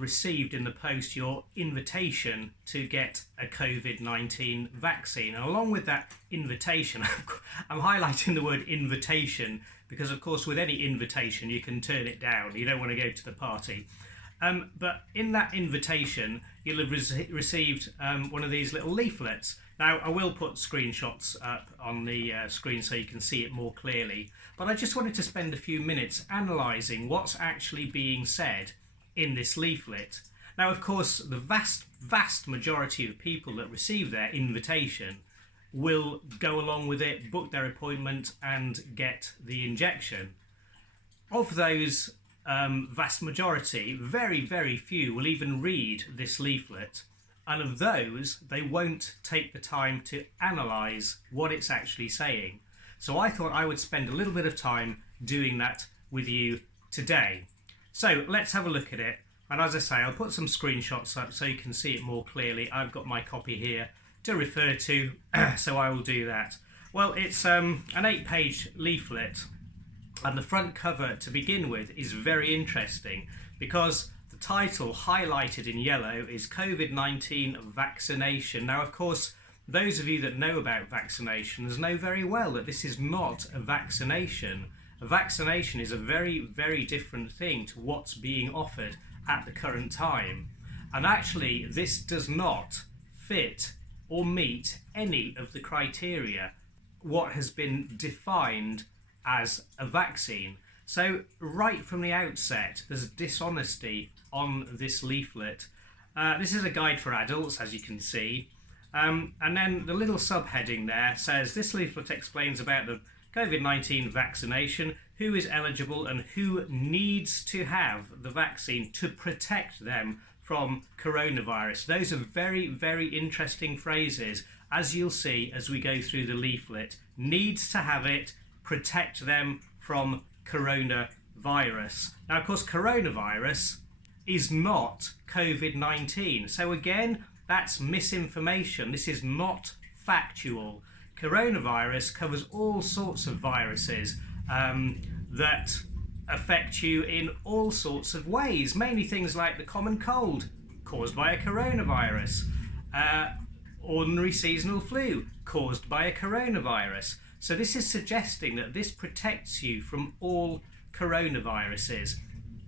have received in the post your invitation to get a COVID-19 vaccine. And along with that invitation, I'm highlighting the word invitation because, of course, with any invitation, you can turn it down. You don't want to go to the party. But in that invitation, you'll have received one of these little leaflets. Now, I will put screenshots up on the screen so you can see it more clearly. But I just wanted to spend a few minutes analysing what's actually being said in this leaflet. Now, of course, the vast majority of people that receive their invitation will go along with it, book their appointment and get the injection. Of those vast majority, very few will even read this leaflet, and of those they won't take the time to analyse what it's actually saying. So I thought I would spend a little bit of time doing that with you today. So let's have a look at it, and as I say, I'll put some screenshots up so you can see it more clearly. I've got my copy here to refer to, so I will do that. Well, it's an 8-page leaflet, and the front cover to begin with is very interesting because the title highlighted in yellow is COVID-19 Vaccination. Now, of course, those of you that know about vaccinations know very well that this is not a vaccination. A vaccination is a very different thing to what's being offered at the current time. And actually, this does not fit or meet any of the criteria what has been defined as a vaccine. So right from the outset, there's dishonesty on this leaflet. This is a guide for adults, as you can see. And then the little subheading there says, this leaflet explains about the COVID-19 vaccination, who is eligible and who needs to have the vaccine to protect them from coronavirus. Those are very interesting phrases, as you'll see as we go through the leaflet. Needs to have it, protect them from coronavirus. Now, of course, coronavirus is not COVID-19. So again, that's misinformation. This is not factual. Coronavirus covers all sorts of viruses that affect you in all sorts of ways, mainly things like the common cold caused by a coronavirus, ordinary seasonal flu caused by a coronavirus. So this is suggesting that this protects you from all coronaviruses,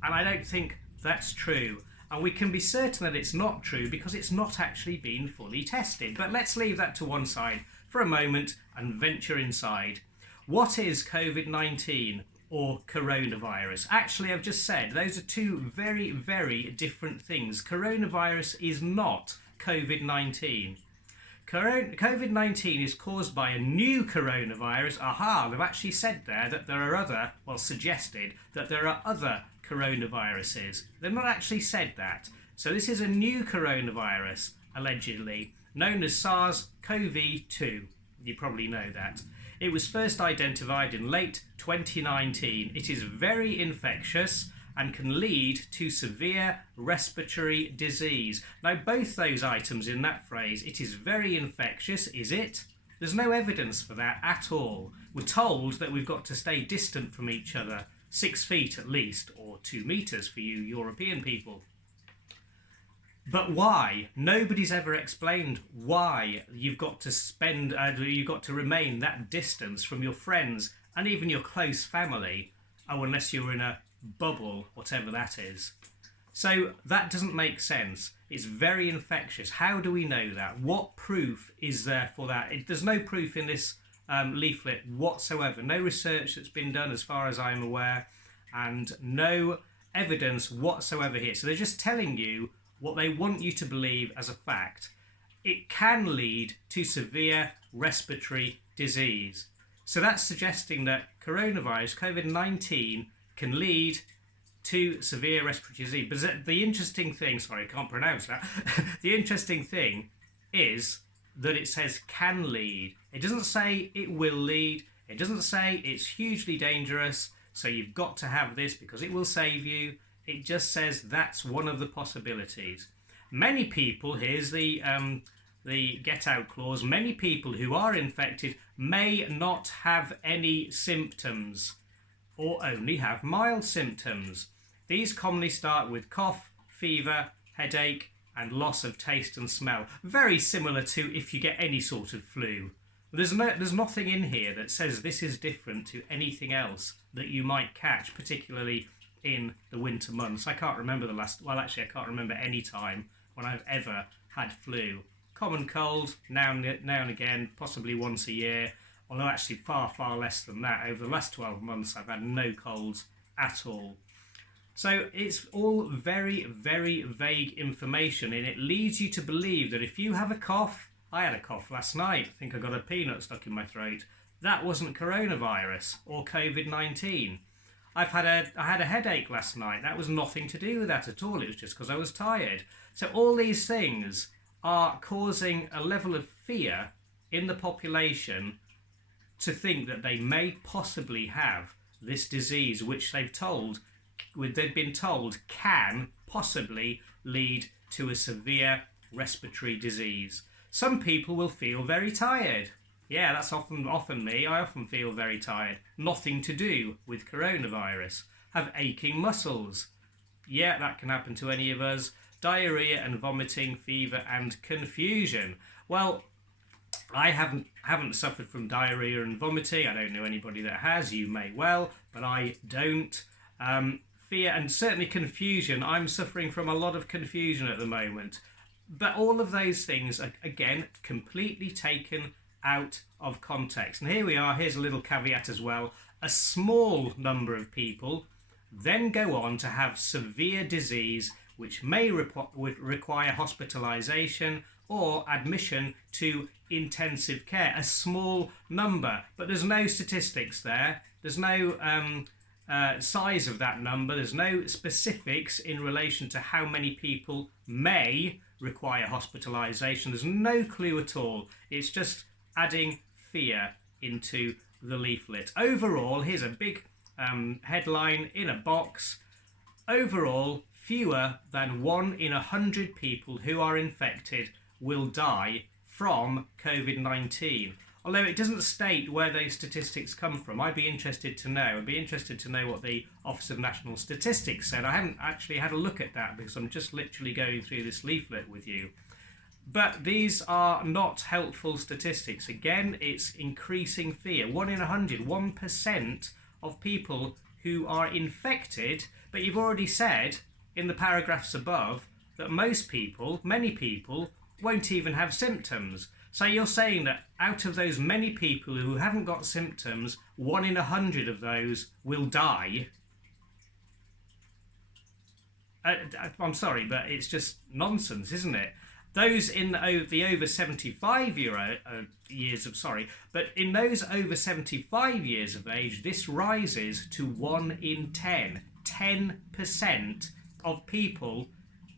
and I don't think that's true. And we can be certain that it's not true because it's not actually been fully tested. But let's leave that to one side for a moment and venture inside. What is COVID-19 or coronavirus? Actually, I've just said those are two very different things. Coronavirus is not COVID-19. COVID-19 is caused by a new coronavirus. Aha, they've actually said there that there are suggested that there are other coronaviruses. They've not actually said that. So this is a new coronavirus, allegedly, known as SARS-CoV-2. You probably know that. It was first identified in late 2019. It is very infectious and can lead to severe respiratory disease. Now, both those items in that phrase, it is very infectious, is it? There's no evidence for that at all. We're told that we've got to stay distant from each other, 6 feet at least, or 2 meters for you European people. But why? Nobody's ever explained why you've got to remain that distance from your friends and even your close family, unless you're in a bubble, whatever that is. So that doesn't make sense. It's very infectious. How do we know that? What proof is there for that? There's no proof in this leaflet whatsoever. No research that's been done as far as I'm aware, and no evidence whatsoever here. So they're just telling you what they want you to believe as a fact. It can lead to severe respiratory disease. So that's suggesting that coronavirus, COVID-19, can lead to severe respiratory disease. But the interesting thing, sorry, I can't pronounce that. The interesting thing is that it says can lead. It doesn't say it will lead. It doesn't say it's hugely dangerous, so you've got to have this because it will save you. It just says that's one of the possibilities. Many people, here's the get out clause, many people who are infected may not have any symptoms or only have mild symptoms. These commonly start with cough, fever, headache, and loss of taste and smell. Very similar to if you get any sort of flu. There's nothing in here that says this is different to anything else that you might catch, particularly in the winter months. I can't remember I can't remember any time when I've ever had flu. Common cold, now and again, possibly once a year, although actually far less than that. Over the last 12 months I've had no colds at all. So it's all very, very vague information, and it leads you to believe that if you have a cough, I had a cough last night, I think I got a peanut stuck in my throat, that wasn't coronavirus or COVID-19. I had a headache last night, that was nothing to do with that at all, it was just because I was tired. So all these things are causing a level of fear in the population to think that they may possibly have this disease, which they've been told can possibly lead to a severe respiratory disease. Some people will feel very tired. Yeah, that's often me. I often feel very tired. Nothing to do with coronavirus. Have aching muscles. Yeah, that can happen to any of us. Diarrhea and vomiting, fever and confusion. Well, I haven't suffered from diarrhea and vomiting. I don't know anybody that has. You may well, but I don't. Fear and certainly confusion. I'm suffering from a lot of confusion at the moment. But all of those things are, again, completely taken out of context. And here we are, here's a little caveat as well. A small number of people then go on to have severe disease which may require hospitalisation or admission to intensive care. A small number, but there's no statistics there. There's no size of that number. There's no specifics in relation to how many people may require hospitalisation. There's no clue at all. It's just adding fear into the leaflet. Overall, here's a big headline in a box. Overall, fewer than 1 in 100 people who are infected will die from COVID-19. Although it doesn't state where those statistics come from, I'd be interested to know. I'd be interested to know what the Office of National Statistics said. I haven't actually had a look at that because I'm just literally going through this leaflet with you. But these are not helpful statistics. Again, it's increasing fear. 1 in 100, 1% of people who are infected, but you've already said in the paragraphs above that many people, won't even have symptoms. So you're saying that out of those many people who haven't got symptoms, 1 in 100 of those will die. I'm sorry, but it's just nonsense, isn't it? Those in the over 75 years of, but in those over 75 years of age, this rises to 1 in 10. 10% of people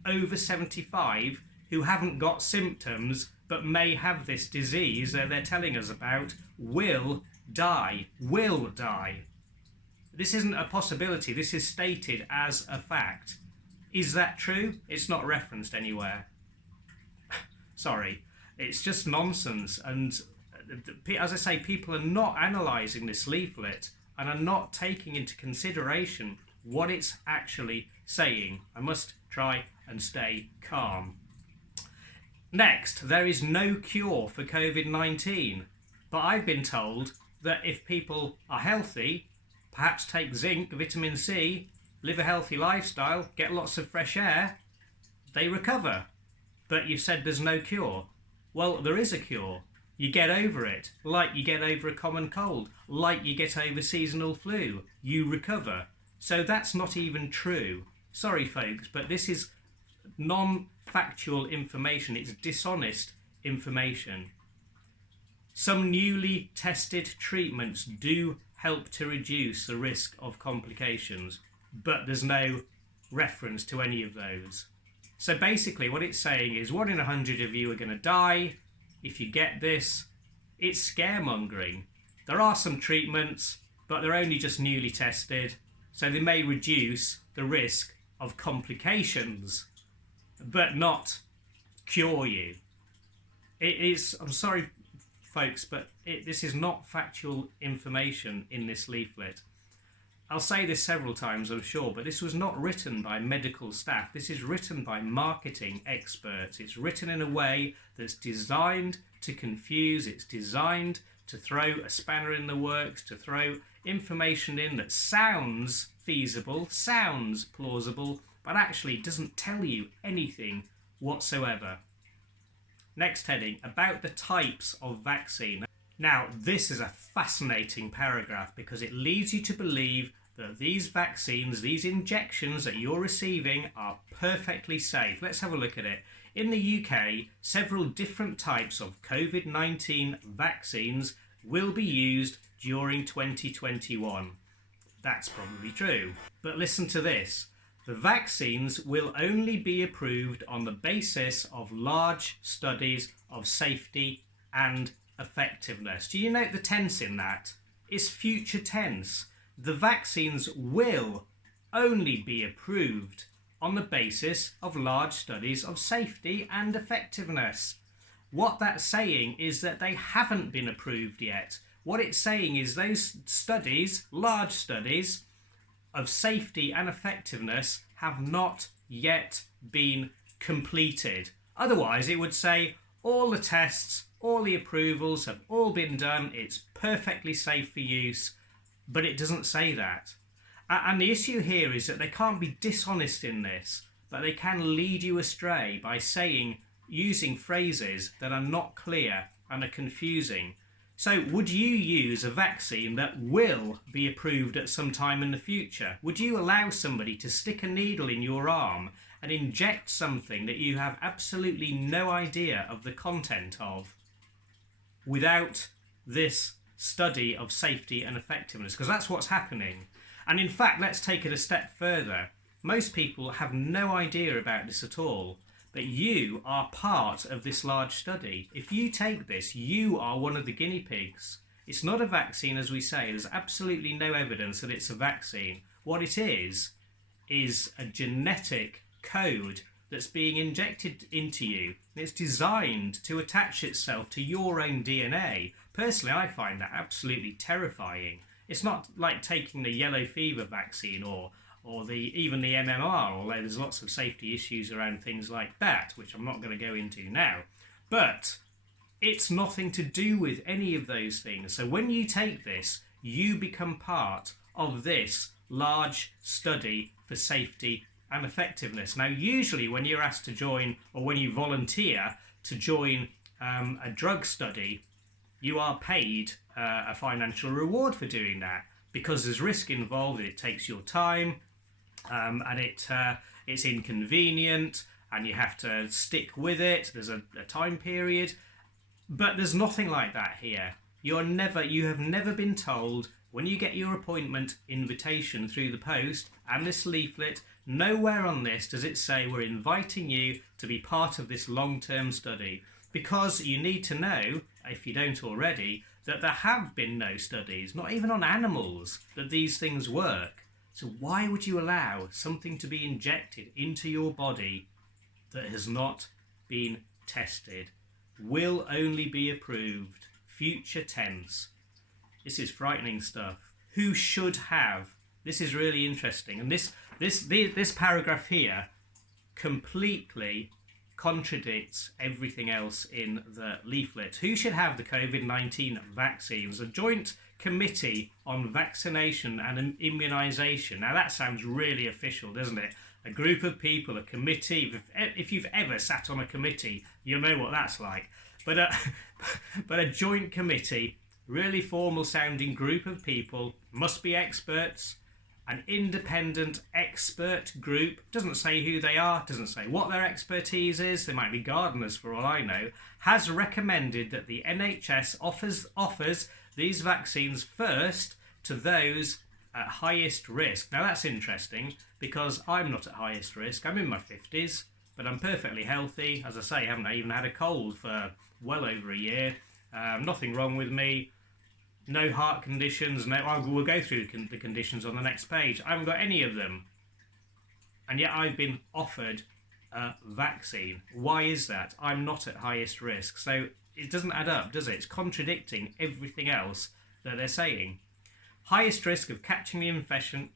over 75 who haven't got symptoms but may have this disease that they're telling us about will die. Will die. This isn't a possibility. This is stated as a fact. Is that true? It's not referenced anywhere. Sorry. It's just nonsense. And as I say, people are not analysing this leaflet and are not taking into consideration what it's actually saying. I must try and stay calm. Next, there is no cure for COVID-19, but I've been told that if people are healthy, perhaps take zinc, vitamin C, live a healthy lifestyle, get lots of fresh air, they recover. But you've said there's no cure. Well, there is a cure. You get over it, like you get over a common cold, like you get over seasonal flu. You recover. So that's not even true. Sorry, folks, but this is non-factual information. It's dishonest information. Some newly tested treatments do help to reduce the risk of complications, but there's no reference to any of those. So basically what it's saying is 1 in 100 of you are going to die if you get this. It's scaremongering. There are some treatments, but they're only just newly tested, so they may reduce the risk of complications, but not cure you. It is, I'm sorry folks, but this is not factual information in this leaflet. I'll say this several times, I'm sure, but this was not written by medical staff. This is written by marketing experts. It's written in a way that's designed to confuse. It's designed to throw a spanner in the works, to throw information in that sounds feasible, sounds plausible, but actually doesn't tell you anything whatsoever. Next heading, about the types of vaccine. Now, this is a fascinating paragraph because it leads you to believe that these vaccines, these injections that you're receiving are perfectly safe. Let's have a look at it. In the UK, several different types of COVID-19 vaccines will be used during 2021. That's probably true. But listen to this. The vaccines will only be approved on the basis of large studies of safety and effectiveness. Do you note the tense in that? It's future tense. The vaccines will only be approved on the basis of large studies of safety and effectiveness. What that's saying is that they haven't been approved yet. What it's saying is those studies, large studies of safety and effectiveness, have not yet been completed. Otherwise, it would say all the tests, all the approvals have all been done, it's perfectly safe for use, but it doesn't say that. And the issue here is that they can't be dishonest in this, but they can lead you astray by using phrases that are not clear and are confusing. So would you use a vaccine that will be approved at some time in the future? Would you allow somebody to stick a needle in your arm and inject something that you have absolutely no idea of the content of without this study of safety and effectiveness? Because that's what's happening. And in fact, let's take it a step further. Most people have no idea about this at all. But you are part of this large study. If you take this, you are one of the guinea pigs. It's not a vaccine, as we say. There's absolutely no evidence that it's a vaccine. What it is a genetic code that's being injected into you. It's designed to attach itself to your own DNA. Personally, I find that absolutely terrifying. It's not like taking the yellow fever vaccine or even the MMR, although there's lots of safety issues around things like that, which I'm not going to go into now. But it's nothing to do with any of those things. So when you take this, you become part of this large study for safety and effectiveness. Now, usually when you're asked to join, or when you volunteer to join a drug study, you are paid a financial reward for doing that, because there's risk involved. It takes your time, and it's inconvenient, and you have to stick with it. There's a time period, but there's nothing like that here. You have never been told when you get your appointment invitation through the post and this leaflet. Nowhere on this does it say we're inviting you to be part of this long-term study, because you need to know, if you don't already, that there have been no studies, not even on animals, that these things work. So why would you allow something to be injected into your body that has not been tested? Will only be approved. Future tense. This is frightening stuff. Who should have? This is really interesting. And this paragraph here completely contradicts everything else in the leaflet. Who should have the COVID-19 vaccines? A joint committee on vaccination and immunisation. Now that sounds really official, doesn't it? A group of people, a committee. If you've ever sat on a committee, you'll know what that's like. But a joint committee, really formal sounding group of people, must be experts. An independent expert group, doesn't say who they are, doesn't say what their expertise is, they might be gardeners for all I know, has recommended that the NHS offers these vaccines first to those at highest risk. Now that's interesting, because I'm not at highest risk. I'm in my 50s, but I'm perfectly healthy. As I say, I haven't even had a cold for well over a year. Nothing wrong with me. No heart conditions. We'll go through the conditions on the next page. I haven't got any of them. And yet I've been offered a vaccine. Why is that? I'm not at highest risk. So it doesn't add up, does it? It's contradicting everything else that they're saying. highest risk of catching the infection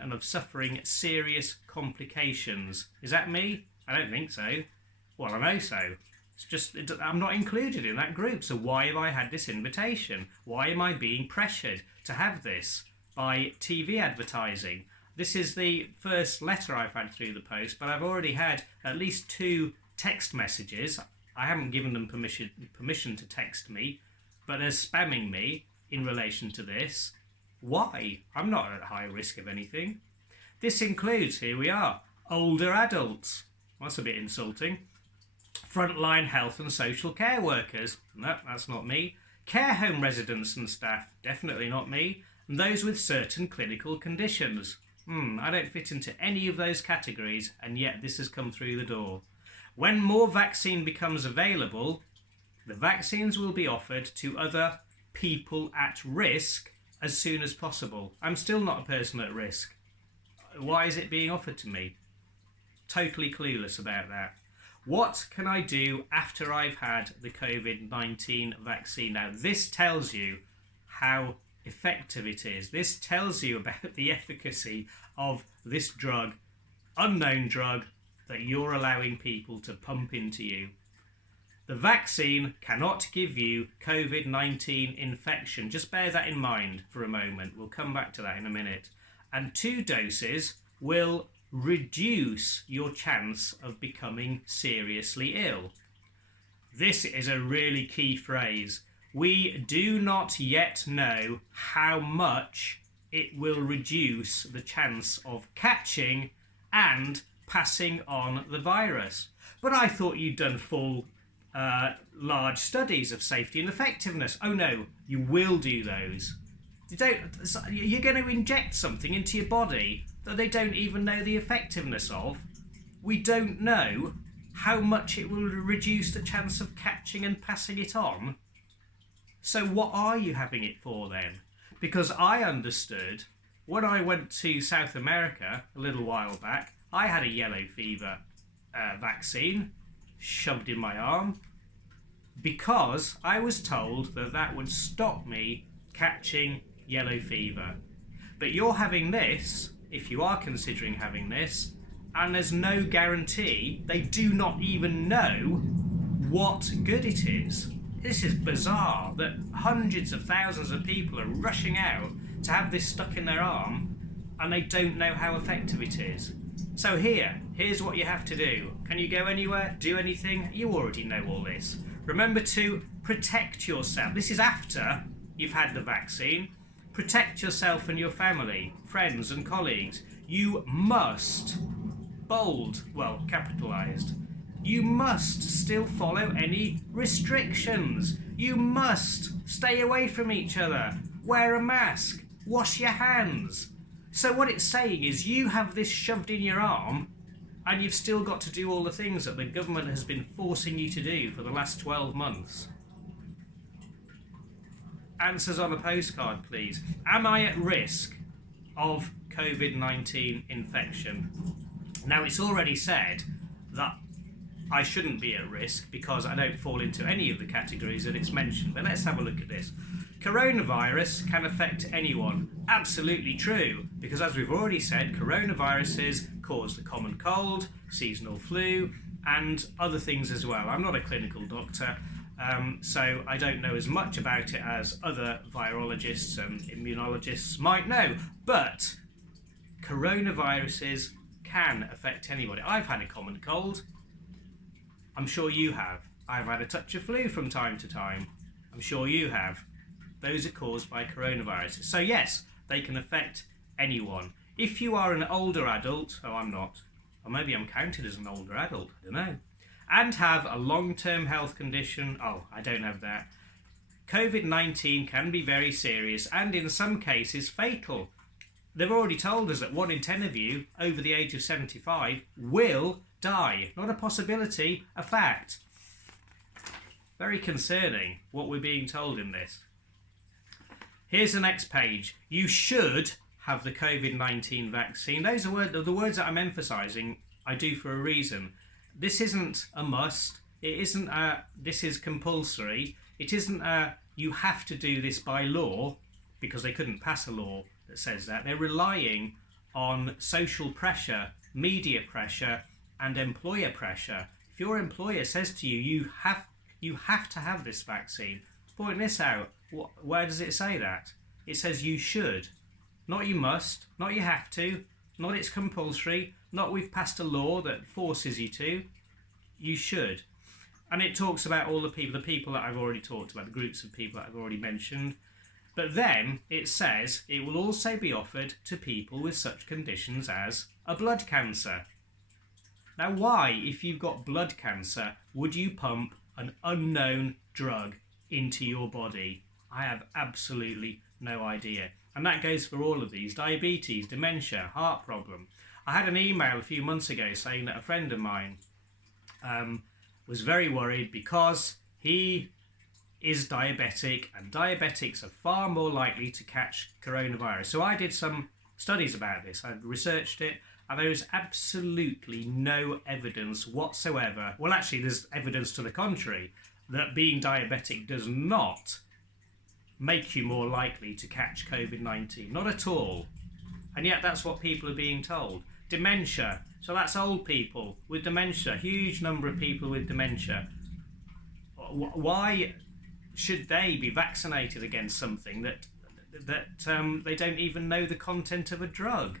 and of suffering serious complications. Is that me? I don't think so. Well, I know so. It's just, I'm not included in that group. So why have I had this invitation? Why am I being pressured to have this by TV advertising? This is the first letter I've had through the post, but I've already had at least 2 text messages. I haven't given them permission to text me, but they're spamming me in relation to this. Why? I'm not at high risk of anything. This includes, here we are, older adults. That's a bit insulting. Frontline health and social care workers. No, that's not me. Care home residents and staff. Definitely not me. And those with certain clinical conditions. I don't fit into any of those categories, and yet this has come through the door. When more vaccine becomes available, the vaccines will be offered to other people at risk as soon as possible. I'm still not a person at risk. Why is it being offered to me? Totally clueless about that. What can I do after I've had the COVID-19 vaccine? Now, this tells you how effective it is. This tells you about the efficacy of this drug, unknown drug, that you're allowing people to pump into you. The vaccine cannot give you COVID-19 infection. Just bear that in mind for a moment. We'll come back to that in a minute. And 2 doses will reduce your chance of becoming seriously ill. This is a really key phrase. We do not yet know how much it will reduce the chance of catching and passing on the virus. But I thought you'd done full large studies of safety and effectiveness. Oh no, you will do those. You're going to inject something into your body that they don't even know the effectiveness of. We don't know how much it will reduce the chance of catching and passing it on. So what are you having it for then? Because I understood when I went to South America a little while back, I had a yellow fever vaccine shoved in my arm because I was told that that would stop me catching yellow fever. But you're having this, if you are considering having this, and there's no guarantee, they do not even know what good it is. This is bizarre that hundreds of thousands of people are rushing out to have this stuck in their arm and they don't know how effective it is. So here's what you have to do. Can you go anywhere? Do anything? You already know all this. Remember to protect yourself. This is after you've had the vaccine. Protect yourself and your family, friends and colleagues. You must, capitalised, you must still follow any restrictions. You must stay away from each other, wear a mask, wash your hands. So what it's saying is you have this shoved in your arm and you've still got to do all the things that the government has been forcing you to do for the last 12 months. Answers on a postcard, please. Am I at risk of COVID-19 infection? Now, it's already said that I shouldn't be at risk because I don't fall into any of the categories that it's mentioned. But let's have a look at this. Coronavirus can affect anyone. Absolutely true, because as we've already said, coronaviruses cause the common cold, seasonal flu, and other things as well. I'm not a clinical doctor, so I don't know as much about it as other virologists and immunologists might know. But coronaviruses can affect anybody. I've had a common cold. I'm sure you have. I've had a touch of flu from time to time. I'm sure you have. Those are caused by coronaviruses. So yes, they can affect anyone. If you are an older adult, I'm not, or maybe I'm counted as an older adult, I don't know, and have a long-term health condition, I don't have that, COVID-19 can be very serious and in some cases fatal. They've already told us that 1 in 10 of you over the age of 75 will die. Not a possibility, a fact. Very concerning what we're being told in this. Here's the next page. You should have the COVID-19 vaccine. Those are the words that I'm emphasising. I do for a reason. This isn't a must. It isn't this is compulsory. It isn't you have to do this by law. because they couldn't pass a law that says that. They're relying on social pressure, media pressure, and employer pressure. If your employer says to you, you have to have this vaccine, point this out. Where does it say that? It says you should, not you must, not you have to, not it's compulsory, not we've passed a law that forces you to. You should. And it talks about all the people that I've already talked about, the groups of people that I've already mentioned. But then it says it will also be offered to people with such conditions as a blood cancer. Now, why, if you've got blood cancer, would you pump an unknown drug into your body? I have absolutely no idea. And that goes for all of these: diabetes, dementia, heart problem. I had an email a few months ago saying that a friend of mine was very worried because he is diabetic, and diabetics are far more likely to catch coronavirus. So I did some studies about this. I researched it, and there is absolutely no evidence whatsoever. Well, actually, there's evidence to the contrary, that being diabetic does not make you more likely to catch COVID-19. Not at all. And yet that's what people are being told. Dementia. So that's old people with dementia. Huge number of people with dementia. Why should they be vaccinated against something that they don't even know the content of a drug?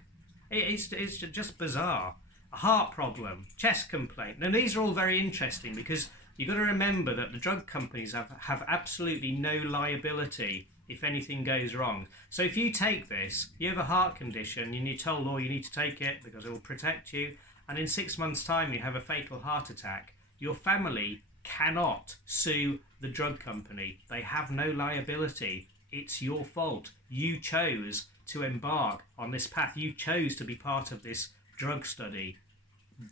It's just bizarre. A heart problem, chest complaint. Now these are all very interesting because you've got to remember that the drug companies have absolutely no liability if anything goes wrong. So if you take this, you have a heart condition and you're told, oh, you need to take it because it will protect you, and in 6 months' time you have a fatal heart attack, your family cannot sue the drug company. They have no liability. It's your fault. You chose to embark on this path. You chose to be part of this drug study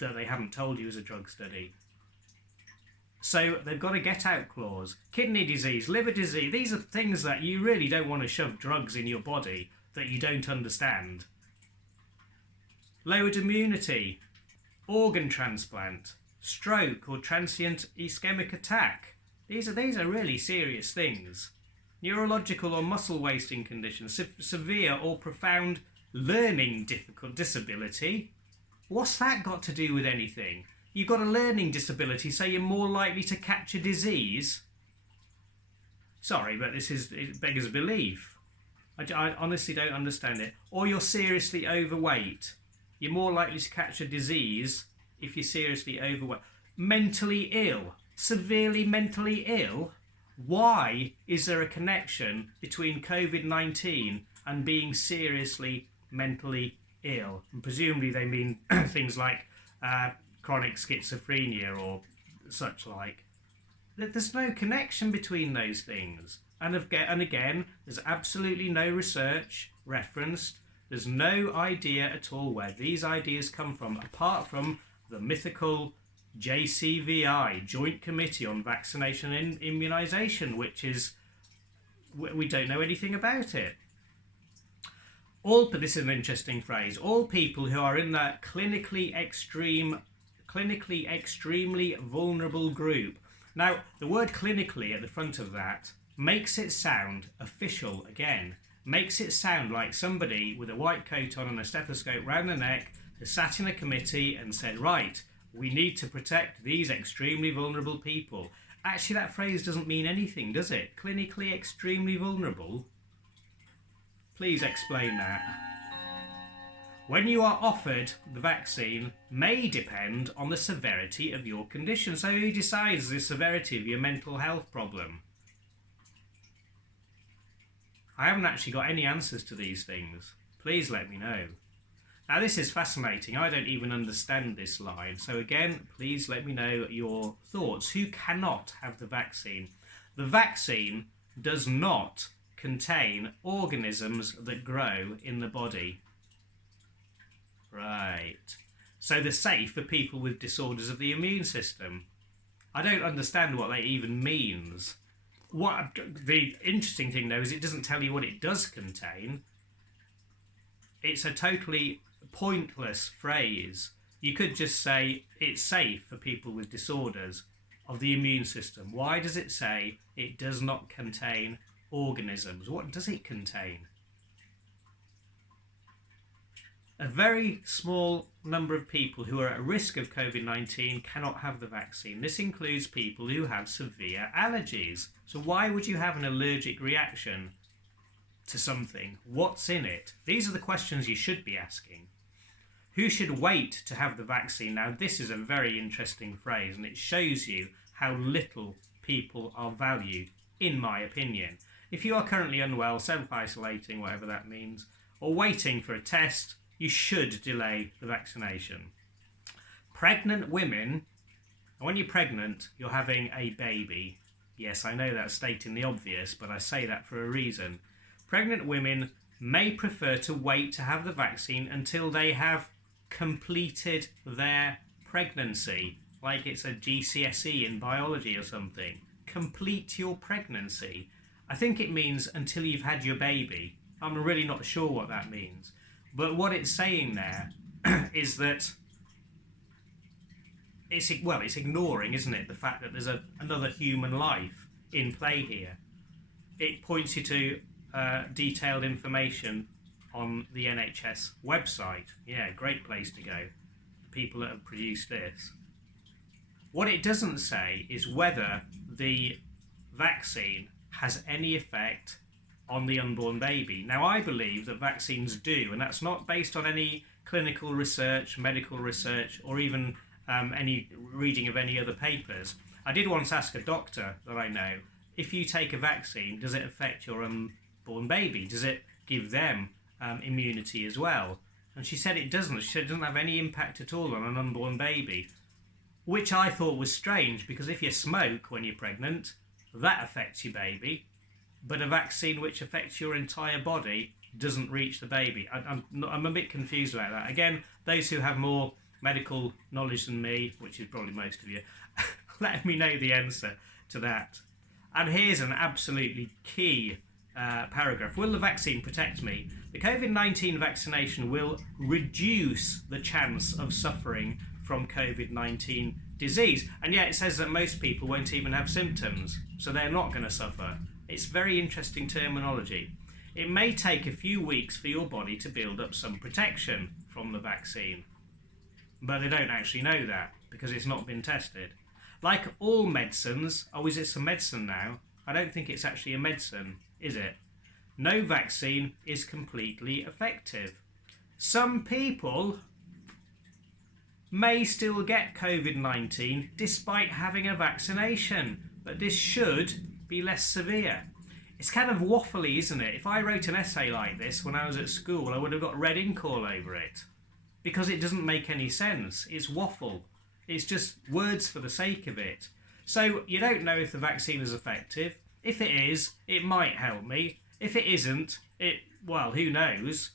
that they haven't told you is a drug study. So they've got a get out clause. Kidney disease, liver disease, these are things that you really don't want to shove drugs in your body that you don't understand. Lowered immunity, organ transplant, stroke or transient ischemic attack. These are really serious things. Neurological or muscle wasting conditions, severe or profound learning disability. What's that got to do with anything? You've got a learning disability, so you're more likely to catch a disease. Sorry, but it beggars belief. I honestly don't understand it. Or you're seriously overweight. You're more likely to catch a disease if you're seriously overweight. Mentally ill. Severely mentally ill. Why is there a connection between COVID-19 and being seriously mentally ill? And presumably they mean things like chronic schizophrenia or such like. There's no connection between those things. And again, there's absolutely no research referenced. There's no idea at all where these ideas come from, apart from the mythical JCVI, Joint Committee on Vaccination and Immunisation, which is, we don't know anything about it. This is an interesting phrase. All people who are in that clinically extremely vulnerable group. Now, the word clinically at the front of that makes it sound official again. Makes it sound like somebody with a white coat on and a stethoscope round the neck has sat in a committee and said, right, we need to protect these extremely vulnerable people. Actually, that phrase doesn't mean anything, does it? Clinically extremely vulnerable? Please explain that. When you are offered the vaccine may depend on the severity of your condition. So who decides the severity of your mental health problem? I haven't actually got any answers to these things. Please let me know. Now this is fascinating. I don't even understand this line. So again, please let me know your thoughts. Who cannot have the vaccine? The vaccine does not contain organisms that grow in the body. Right. So they're safe for people with disorders of the immune system. I don't understand what that even means. The interesting thing though is it doesn't tell you what it does contain. It's a totally pointless phrase. You could just say it's safe for people with disorders of the immune system. Why does it say it does not contain organisms. What does it contain? A very small number of people who are at risk of COVID-19 cannot have the vaccine. This includes people who have severe allergies. So why would you have an allergic reaction to something? What's in it? These are the questions you should be asking. Who should wait to have the vaccine? Now, this is a very interesting phrase, and it shows you how little people are valued, in my opinion. If you are currently unwell, self-isolating, whatever that means, or waiting for a test, you should delay the vaccination. Pregnant women, and when you're pregnant, you're having a baby. Yes, I know that's stating the obvious, but I say that for a reason. Pregnant women may prefer to wait to have the vaccine until they have completed their pregnancy, like it's a GCSE in biology or something. Complete your pregnancy. I think it means until you've had your baby. I'm really not sure what that means. But what it's saying there is that it's ignoring, isn't it, the fact that there's another human life in play here. It points you to detailed information on the NHS website. Yeah, great place to go. The people that have produced this. What it doesn't say is whether the vaccine has any effect on the unborn baby. Now, I believe that vaccines do, and that's not based on any clinical research, medical research, or even any reading of any other papers. I did once ask a doctor that I know, if you take a vaccine, does it affect your unborn baby? Does it give them immunity as well? And she said it doesn't. She said it doesn't have any impact at all on an unborn baby, which I thought was strange, because if you smoke when you're pregnant, that affects your baby. But a vaccine which affects your entire body doesn't reach the baby. I'm a bit confused about that. Again, those who have more medical knowledge than me, which is probably most of you, let me know the answer to that. And here's an absolutely key paragraph. Will the vaccine protect me? The COVID-19 vaccination will reduce the chance of suffering from COVID-19 disease. And yet it says that most people won't even have symptoms, so they're not going to suffer. It's very interesting terminology. It may take a few weeks for your body to build up some protection from the vaccine, but they don't actually know that because it's not been tested. Like all medicines, is it a medicine now? I don't think it's actually a medicine, is it? No vaccine is completely effective. Some people may still get COVID-19 despite having a vaccination, but this should be less severe. It's kind of waffly, isn't it? If I wrote an essay like this when I was at school, I would have got red ink all over it, because it doesn't make any sense. It's waffle. It's just words for the sake of it. So you don't know if the vaccine is effective. If it is, it might help me. If it isn't, who knows?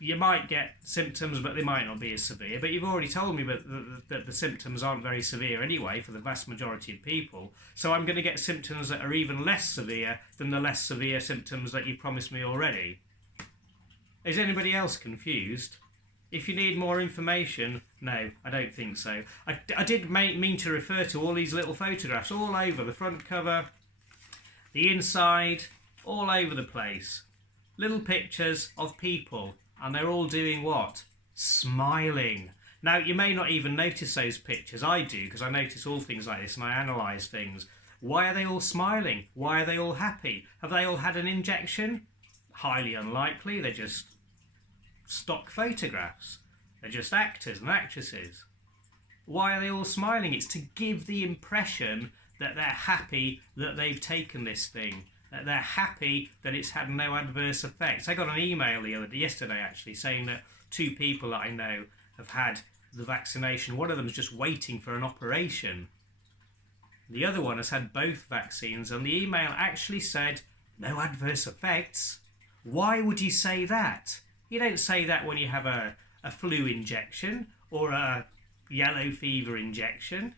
You might get symptoms, but they might not be as severe. But you've already told me that the symptoms aren't very severe anyway for the vast majority of people. So I'm going to get symptoms that are even less severe than the less severe symptoms that you promised me already. Is anybody else confused? If you need more information, no, I don't think so. I did mean to refer to all these little photographs all over the front cover, the inside, all over the place. Little pictures of people. And they're all doing what? Smiling. Now, you may not even notice those pictures. I do, because I notice all things like this and I analyse things. Why are they all smiling? Why are they all happy? Have they all had an injection? Highly unlikely. They're just stock photographs. They're just actors and actresses. Why are they all smiling? It's to give the impression that they're happy that they've taken this thing. That they're happy that it's had no adverse effects. I got an email yesterday actually saying that 2 people that I know have had the vaccination. One of them is just waiting for an operation. The other one has had both vaccines, and the email actually said no adverse effects. Why would you say that? You don't say that when you have a flu injection or a yellow fever injection.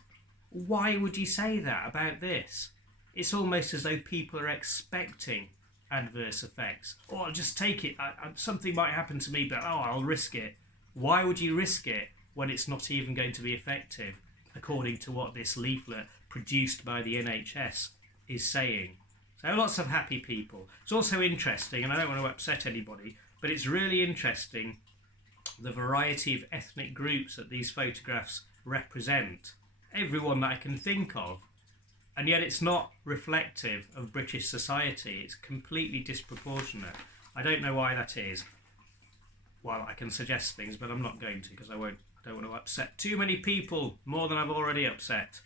Why would you say that about this? It's almost as though people are expecting adverse effects. Oh, I'll just take it. Something might happen to me, but I'll risk it. Why would you risk it when it's not even going to be effective, according to what this leaflet produced by the NHS is saying? So lots of happy people. It's also interesting, and I don't want to upset anybody, but it's really interesting the variety of ethnic groups that these photographs represent. Everyone that I can think of. And yet it's not reflective of British society. It's completely disproportionate. I don't know why that is. Well, I can suggest things, but I'm not going to because I don't want to upset too many people, more than I've already upset.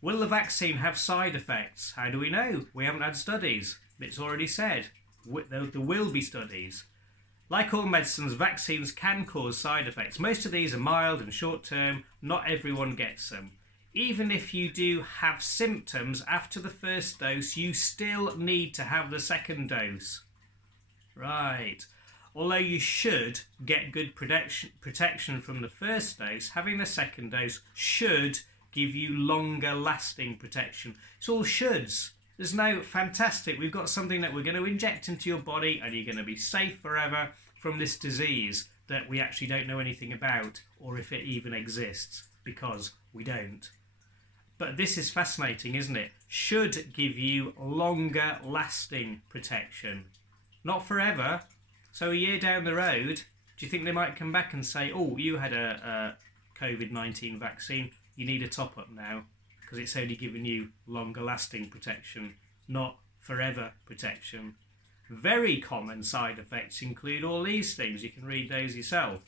Will the vaccine have side effects? How do we know? We haven't had studies. It's already said. There will be studies. Like all medicines, vaccines can cause side effects. Most of these are mild and short term. Not everyone gets them. Even if you do have symptoms after the first dose, you still need to have the second dose. Right. Although you should get good protection from the first dose, having the second dose should give you longer lasting protection. It's all shoulds. There's no fantastic. We've got something that we're going to inject into your body and you're going to be safe forever from this disease that we actually don't know anything about or if it even exists, because we don't. But this is fascinating, isn't it? Should give you longer lasting protection. Not forever. So a year down the road, do you think they might come back and say, oh, you had a COVID-19 vaccine, you need a top-up now because it's only giving you longer lasting protection, not forever protection. Very common side effects include all these things. You can read those yourself.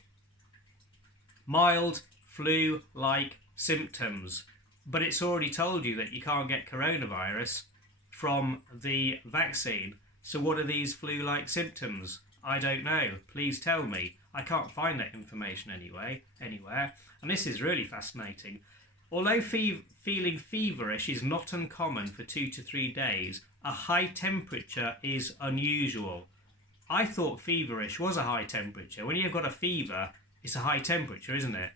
Mild flu-like symptoms. But it's already told you that you can't get coronavirus from the vaccine. So what are these flu-like symptoms? I don't know. Please tell me. I can't find that information anywhere. And this is really fascinating. Although feeling feverish is not uncommon for 2 to 3 days, a high temperature is unusual. I thought feverish was a high temperature. When you've got a fever, it's a high temperature, isn't it?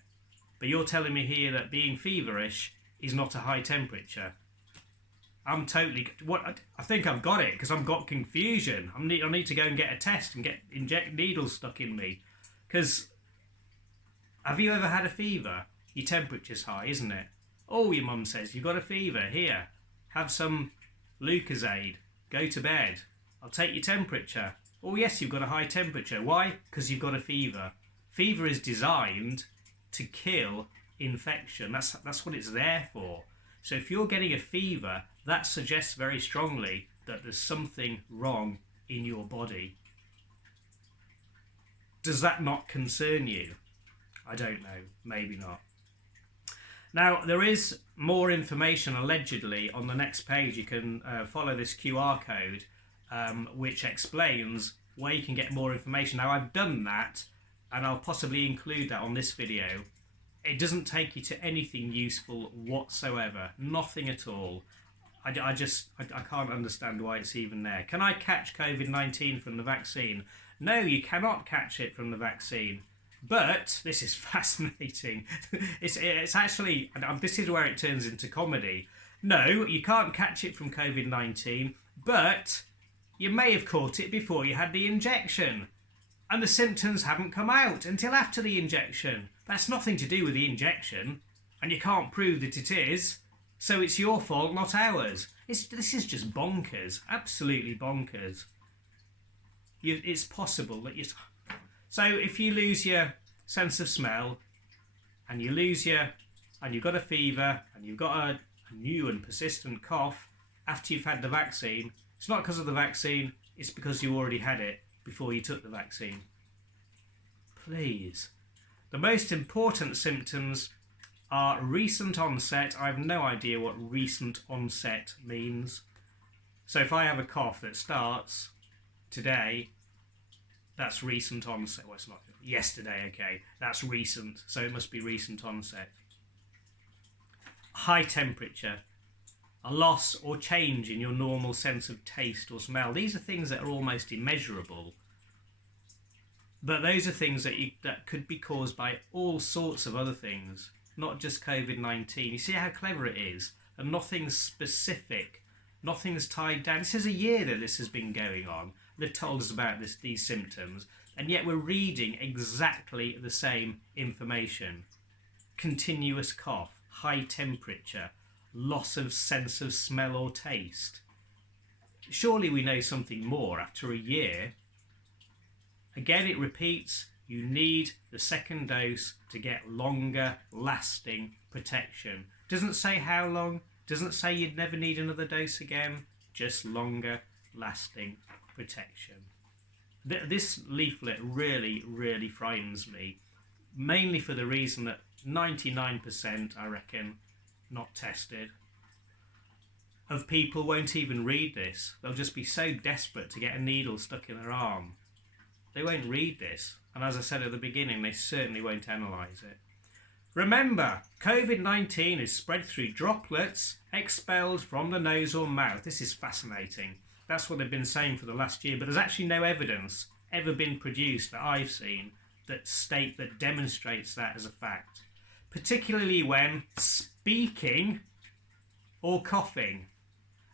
But you're telling me here that being feverish is not a high temperature. I'm totally... I think I've got it because I've got confusion. I need to go and get a test and inject needles stuck in me. Because have you ever had a fever? Your temperature's high, isn't it? Oh, your mum says, you've got a fever. Here, have some Lucozade. Go to bed. I'll take your temperature. Oh, yes, you've got a high temperature. Why? Because you've got a fever. Fever is designed to kill infection. That's what it's there for. So if you're getting a fever, that suggests very strongly that there's something wrong in your body. Does that not concern you? I don't know. Maybe not. Now, there is more information allegedly on the next page. You can follow this QR code which explains where you can get more information. Now, I've done that and I'll possibly include that on this video. It doesn't take you to anything useful whatsoever. Nothing at all. I can't understand why it's even there. Can I catch COVID-19 from the vaccine? No, you cannot catch it from the vaccine. But this is fascinating. It's actually, this is where it turns into comedy. No, you can't catch it from COVID-19, but you may have caught it before you had the injection. And the symptoms haven't come out until after the injection. That's nothing to do with the injection, and you can't prove that it is. So it's your fault, not ours. This is just bonkers, absolutely bonkers. It's possible that you... So if you lose your sense of smell, and you've got a fever, and you've got a new and persistent cough after you've had the vaccine, it's not because of the vaccine, it's because you already had it before you took the vaccine. Please. The most important symptoms are recent onset. I have no idea what recent onset means. So if I have a cough that starts today, that's recent onset. Well, it's not yesterday, okay. That's recent, so it must be recent onset. High temperature. A loss or change in your normal sense of taste or smell. These are things that are almost immeasurable. But those are things that could be caused by all sorts of other things, not just COVID-19. You see how clever it is? And nothing's specific. Nothing's tied down. This is a year that this has been going on. They've told us about these symptoms, and yet we're reading exactly the same information. Continuous cough, high temperature, loss of sense of smell or taste. surely we know something more after a year. Again, it repeats, you need the second dose to get longer lasting protection. Doesn't say how long, doesn't say you'd never need another dose again, just longer lasting protection. This leaflet really, really frightens me, mainly for the reason that 99%, I reckon, not tested, of people won't even read this. They'll just be so desperate to get a needle stuck in their arm. They won't read this. And as I said at the beginning, they certainly won't analyse it. Remember, COVID-19 is spread through droplets expelled from the nose or mouth. This is fascinating. That's what they've been saying for the last year, but there's actually no evidence ever been produced that I've seen that demonstrates that as a fact. Particularly when speaking or coughing.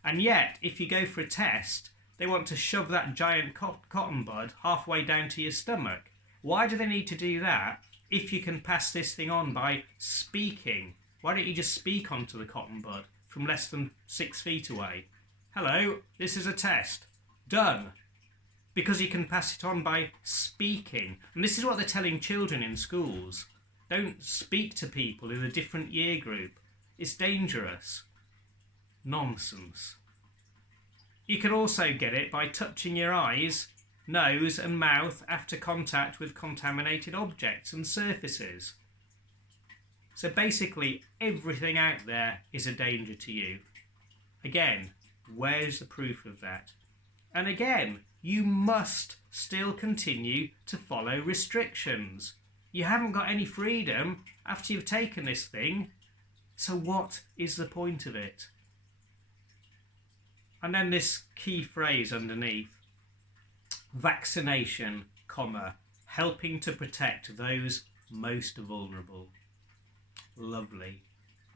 And yet, if you go for a test, they want to shove that giant cotton bud halfway down to your stomach. Why do they need to do that if you can pass this thing on by speaking? Why don't you just speak onto the cotton bud from less than 6 feet away? Hello, this is a test. Done. Because you can pass it on by speaking. And this is what they're telling children in schools. Don't speak to people in a different year group. It's dangerous. Nonsense. You can also get it by touching your eyes, nose and mouth after contact with contaminated objects and surfaces. So basically everything out there is a danger to you. Again, where's the proof of that? And again, you must still continue to follow restrictions. You haven't got any freedom after you've taken this thing. So what is the point of it? And then this key phrase underneath. Vaccination, helping to protect those most vulnerable. Lovely.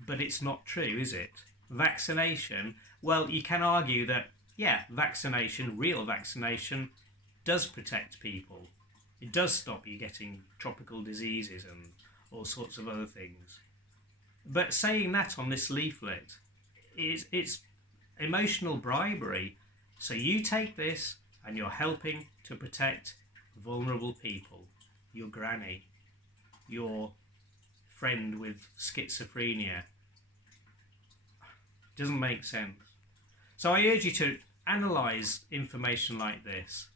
But it's not true, is it? Vaccination, well, you can argue that, yeah, vaccination, real vaccination, does protect people. It does stop you getting tropical diseases and all sorts of other things. But saying that on this leaflet, it's emotional bribery. So you take this and you're helping to protect vulnerable people. Your granny, your friend with schizophrenia. Doesn't make sense. So I urge you to analyse information like this.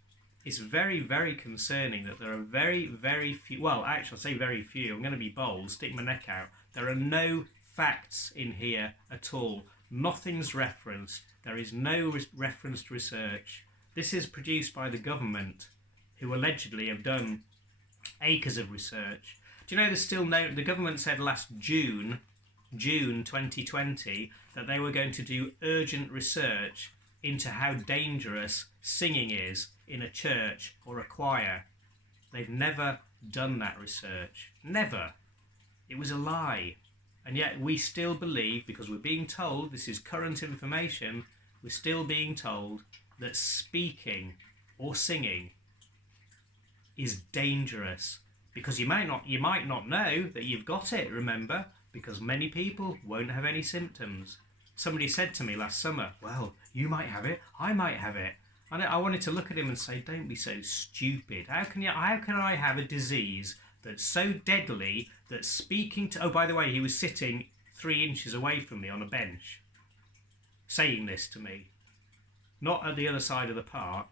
It's very, very concerning that there are very, very few, well, actually I'll say very few, I'm going to be bold, stick my neck out. There are no facts in here at all. Nothing's referenced. There is no referenced research. This is produced by the government, who allegedly have done acres of research. Do you know there's still no... The government said last June 2020, that they were going to do urgent research into how dangerous singing is in a church or a choir. They've never done that research. Never. It was a lie. And yet we still believe, because we're being told, this is current information, we're still being told that speaking or singing is dangerous. Because you might not know that you've got it, remember? Because many people won't have any symptoms. Somebody said to me last summer, well, you might have it, I might have it. And I wanted to look at him and say, don't be so stupid. How can I have a disease that's so deadly that speaking to... Oh, by the way, he was sitting 3 inches away from me on a bench, saying this to me. Not at the other side of the park.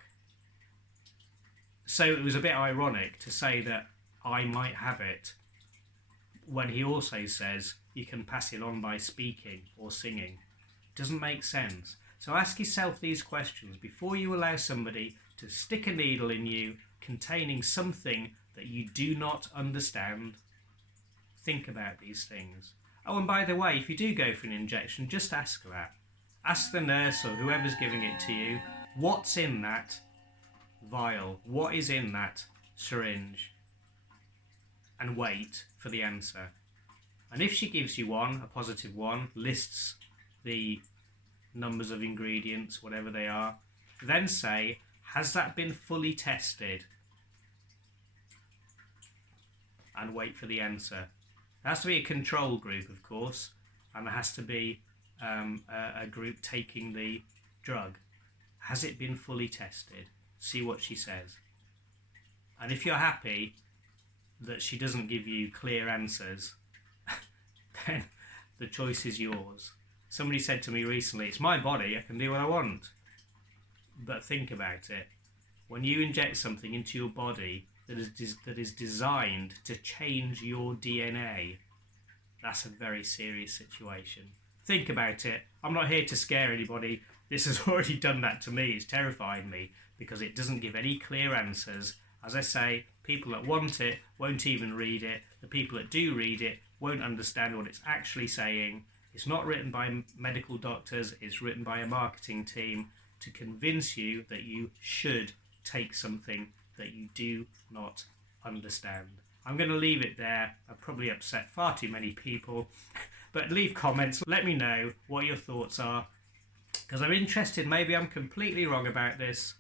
So it was a bit ironic to say that I might have it, when he also says you can pass it on by speaking or singing. Doesn't make sense. So ask yourself these questions before you allow somebody to stick a needle in you containing something that you do not understand. Think about these things. Oh, and by the way, if you do go for an injection, just ask that. Ask the nurse or whoever's giving it to you, what's in that vial? What is in that syringe? And wait for the answer. And if she gives you one, a positive one, lists the numbers of ingredients, whatever they are, then say, has that been fully tested? And wait for the answer. There has to be a control group, of course, and there has to be a group taking the drug. has it been fully tested? See what she says. And if you're happy that she doesn't give you clear answers, then the choice is yours. Somebody said to me recently, it's my body, I can do what I want. But think about it. When you inject something into your body that is designed to change your DNA, that's a very serious situation. Think about it. I'm not here to scare anybody. This has already done that to me. It's terrified me because it doesn't give any clear answers. As I say, people that want it won't even read it. The people that do read it won't understand what it's actually saying. It's not written by medical doctors. It's written by a marketing team to convince you that you should take something that you do not understand. I'm going to leave it there. I've probably upset far too many people. But leave comments. Let me know what your thoughts are. Because I'm interested. Maybe I'm completely wrong about this.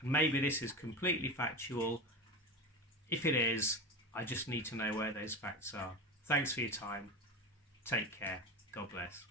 And maybe this is completely factual. If it is, I just need to know where those facts are. Thanks for your time. Take care. God bless.